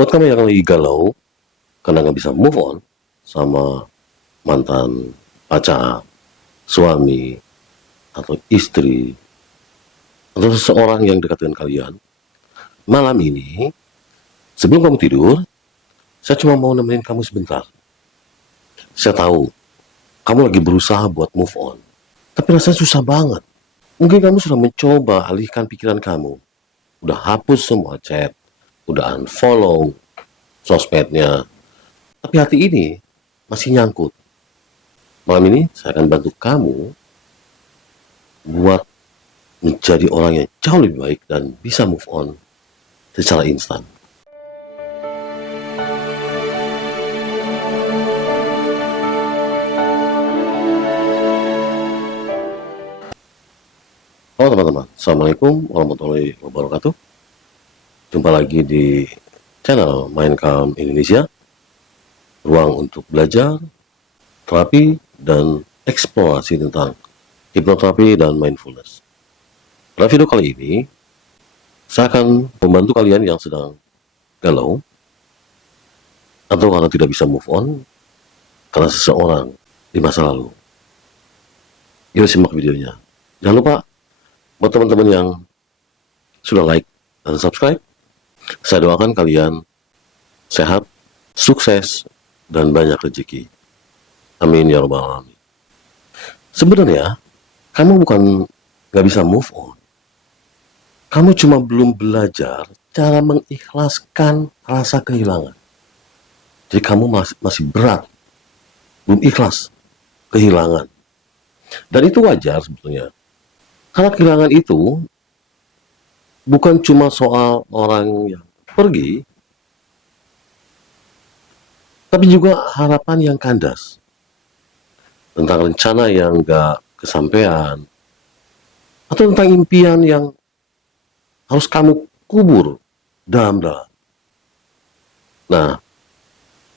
Buat kamu yang lagi galau karena nggak bisa move on sama mantan pacar, suami, atau istri, atau seseorang yang dekat dengan kalian, malam ini sebelum kamu tidur, saya cuma mau nemenin kamu sebentar. Saya tahu kamu lagi berusaha buat move on, tapi rasanya susah banget. Mungkin kamu sudah mencoba alihkan pikiran kamu, udah hapus semua chat, udah unfollow sosmednya, tapi hati ini masih nyangkut. Malam ini saya akan bantu kamu buat menjadi orang yang jauh lebih baik dan bisa move on secara instan. Halo teman-teman, Assalamualaikum warahmatullahi wabarakatuh. Jumpa lagi di channel Mindcalm Indonesia, ruang untuk belajar, terapi, dan eksplorasi tentang hipnoterapi dan mindfulness. Pada video kali ini, saya akan membantu kalian yang sedang galau atau karena tidak bisa move on karena seseorang di masa lalu. Yuk simak videonya. Jangan lupa buat teman-teman yang sudah like dan subscribe, saya doakan kalian sehat, sukses, dan banyak rezeki. Amin ya rabbal alamin. Sebenarnya, kamu bukan gak bisa move on. Kamu cuma belum belajar cara mengikhlaskan rasa kehilangan. Jadi kamu masih berat, belum ikhlas kehilangan. Dan itu wajar sebetulnya. Karena kehilangan itu bukan cuma soal orang yang pergi, tapi juga harapan yang kandas. Tentang rencana yang gak kesampaian, atau tentang impian yang harus kamu kubur dalam-dalam. Nah,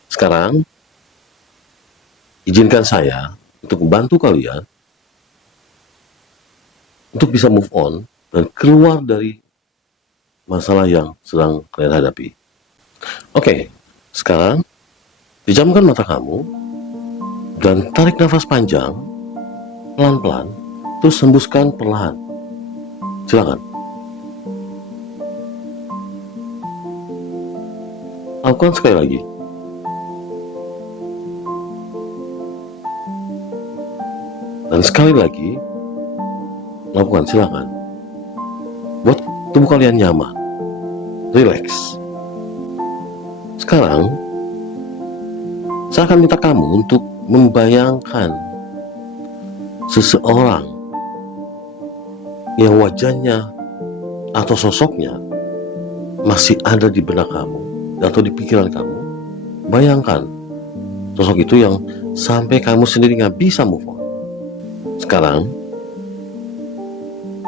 sekarang izinkan saya untuk membantu kalian untuk bisa move on dan keluar dari masalah yang sedang kalian hadapi. Oke, sekarang pejamkan mata kamu dan tarik nafas panjang, pelan-pelan, terus hembuskan perlahan. Silakan. Lakukan sekali lagi. Dan sekali lagi, lakukan, silakan. Buat tubuh kalian nyaman, relax. Sekarang, saya akan minta kamu untuk membayangkan seseorang yang wajahnya atau sosoknya masih ada di benak kamu atau di pikiran kamu. Bayangkan sosok itu yang sampai kamu sendiri nggak bisa move on. Sekarang,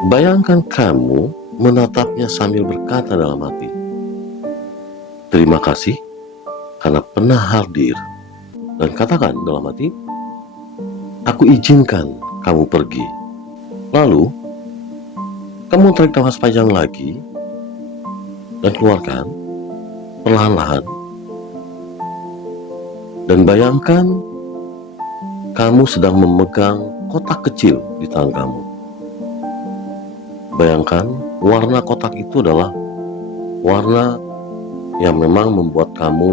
bayangkan kamu menatapnya sambil berkata dalam hati, terima kasih karena pernah hadir. Dan katakan dalam hati, aku izinkan kamu pergi. Lalu, kamu tarik nafas panjang lagi dan keluarkan perlahan-lahan. Dan bayangkan kamu sedang memegang kotak kecil di tangan kamu. Bayangkan warna kotak itu adalah warna yang memang membuat kamu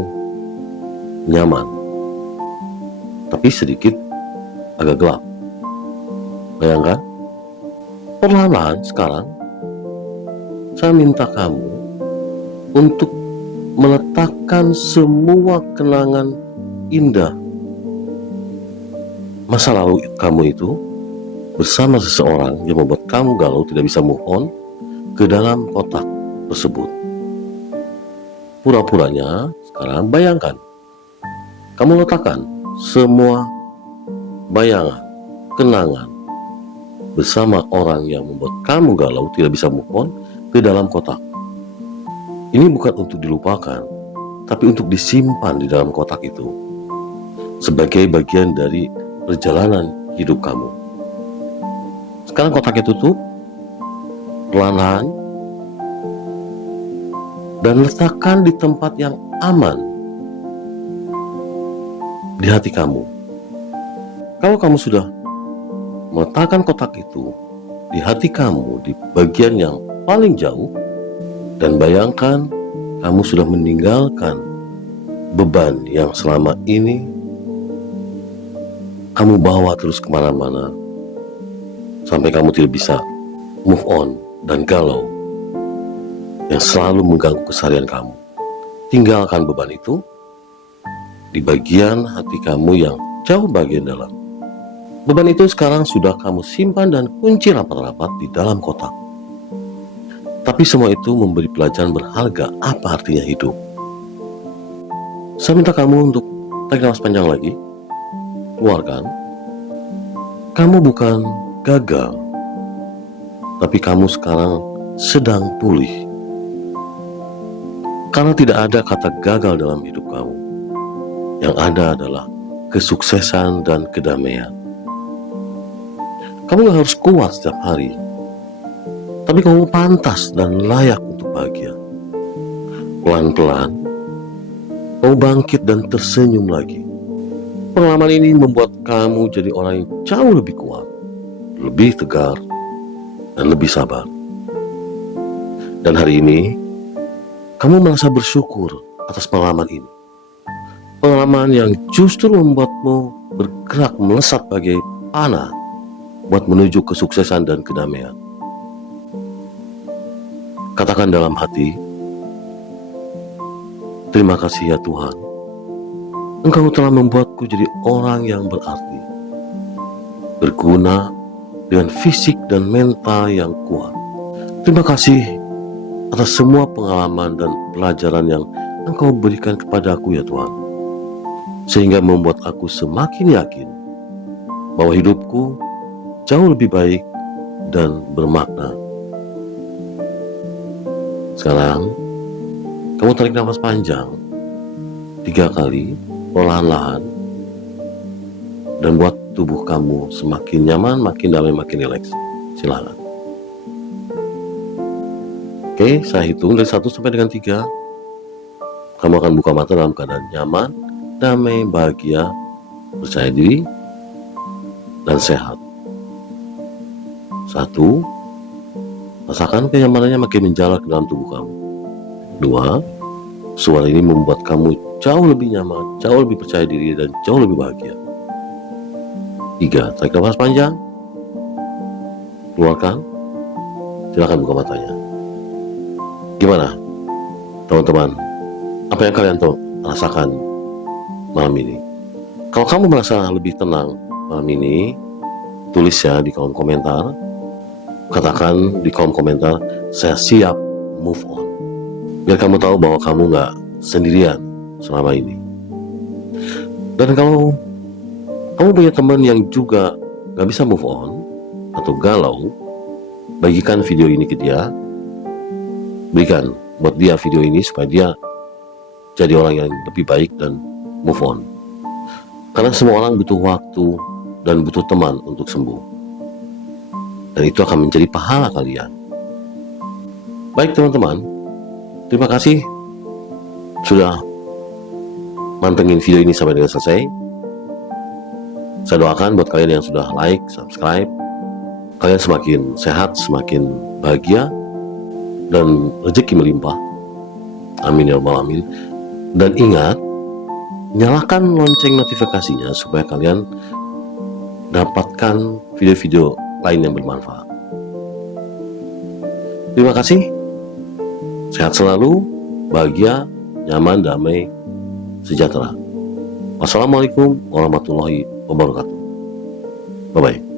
nyaman, tapi sedikit agak gelap. Bayangkan, perlahan-lahan sekarang saya minta kamu untuk meletakkan semua kenangan indah masa lalu kamu itu bersama seseorang yang membuat kamu galau tidak bisa move on ke dalam kotak tersebut. Pura-puranya sekarang bayangkan kamu letakkan semua bayangan, kenangan bersama orang yang membuat kamu galau tidak bisa move on ke dalam kotak. Ini bukan untuk dilupakan, tapi untuk disimpan di dalam kotak itu sebagai bagian dari perjalanan hidup kamu. Sekarang kotaknya tutup, perlahan-lahan dan letakkan di tempat yang aman di hati kamu. Kalau kamu sudah meletakkan kotak itu di hati kamu di bagian yang paling jauh, dan bayangkan kamu sudah meninggalkan beban yang selama ini kamu bawa terus kemana-mana sampai kamu tidak bisa move on dan galau yang selalu mengganggu keseharian kamu. Tinggalkan beban itu di bagian hati kamu yang jauh bagian dalam. Beban itu sekarang sudah kamu simpan dan kunci rapat-rapat di dalam kotak. Tapi semua itu memberi pelajaran berharga apa artinya hidup. Saya minta kamu untuk tarik nafas panjang lagi. Keluarkan. Kamu bukan gagal, tapi kamu sekarang sedang pulih. Karena tidak ada kata gagal dalam hidup kamu. Yang ada adalah kesuksesan dan kedamaian. Kamu gak harus kuat setiap hari, tapi kamu pantas dan layak untuk bahagia. Pelan-pelan, kamu bangkit dan tersenyum lagi. Pengalaman ini membuat kamu jadi orang yang jauh lebih kuat, lebih tegar, dan lebih sabar. Dan hari ini, kamu merasa bersyukur atas pengalaman ini. Pengalaman yang justru membuatmu bergerak melesat bagai panah buat menuju kesuksesan dan kedamaian. Katakan dalam hati, terima kasih ya Tuhan. Engkau telah membuatku jadi orang yang berarti, berguna dengan fisik dan mental yang kuat. Terima kasih atas semua pengalaman dan pelajaran yang Engkau berikan kepadaku ya Tuhan, sehingga membuat aku semakin yakin bahwa hidupku jauh lebih baik dan bermakna. Sekarang, kamu tarik nafas panjang 3 kali, perlahan-lahan, dan buat tubuh kamu semakin nyaman, makin damai, makin rileks. Silakan. Oke, saya hitung dari 1 sampai dengan 3. Kamu akan buka mata dalam keadaan nyaman, damai, bahagia, percaya diri, dan sehat. 1, rasakan kenyamanannya makin menjalar ke dalam tubuh kamu. 2, suara ini membuat kamu jauh lebih nyaman, jauh lebih percaya diri, dan jauh lebih bahagia. 3, tarik nafas panjang, keluarkan, silakan buka matanya. Gimana, teman-teman? Apa yang kalian rasakan malam ini? Kalau kamu merasa lebih tenang malam ini, tulis ya di kolom komentar. Katakan di kolom komentar, saya siap move on. Biar kamu tahu bahwa kamu gak sendirian selama ini. Dan kalau kamu punya teman yang juga gak bisa move on atau galau, bagikan video ini ke dia. Berikan buat dia video ini supaya dia jadi orang yang lebih baik dan move on. Karena semua orang butuh waktu dan butuh teman untuk sembuh. Dan itu akan menjadi pahala kalian. Baik teman-teman, terima kasih sudah mantengin video ini sampai dengan selesai. Saya doakan buat kalian yang sudah like, subscribe, kalian semakin sehat, semakin bahagia, dan rezeki melimpah. Amin ya rabbal alamin. Dan ingat, nyalakan lonceng notifikasinya supaya kalian dapatkan video-video lain yang bermanfaat. Terima kasih. Sehat selalu, bahagia, nyaman, damai, sejahtera. Wassalamualaikum warahmatullahi wabarakatuh. Bye-bye.